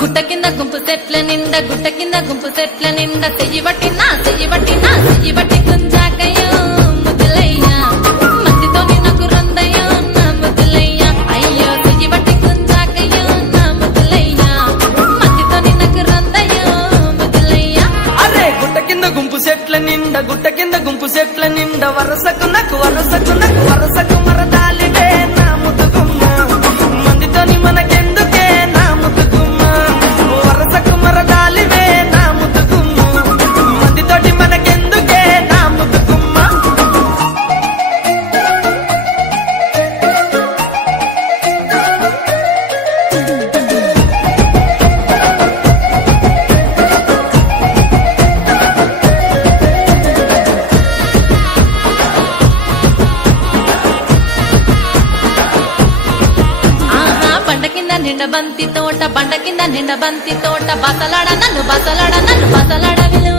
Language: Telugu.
గుట్ట కింద గుంపు చెట్ల నిండా చెయ్యి బట్టి గుంజాకయ్యో ముద్దులయ్యా మందితోని నాకు రందయ్యో నా ముద్దులయ్యా అయ్యో చెయ్యి బట్టి గుంజాకయ్యో నా ముద్దులయ్యా మందితోని నాకు రందయ్యో ముద్దులయ్యా. అరే గుట్ట కింద గుంపు చెట్ల నిండా వరసకు మరదాలివే నా ముద్దుగుమ్మ మందితోని మనకెందుకే నా ముద్దుగుమ్మ వరసకు మరదాలివే నా ముద్దుగుమ్మ మందితోటి మనకెందుకే నా ముద్దుగుమ్మ. బండ కింద నిండ బంతి తోట బసలాడ నన్ను బసలాడ విలువ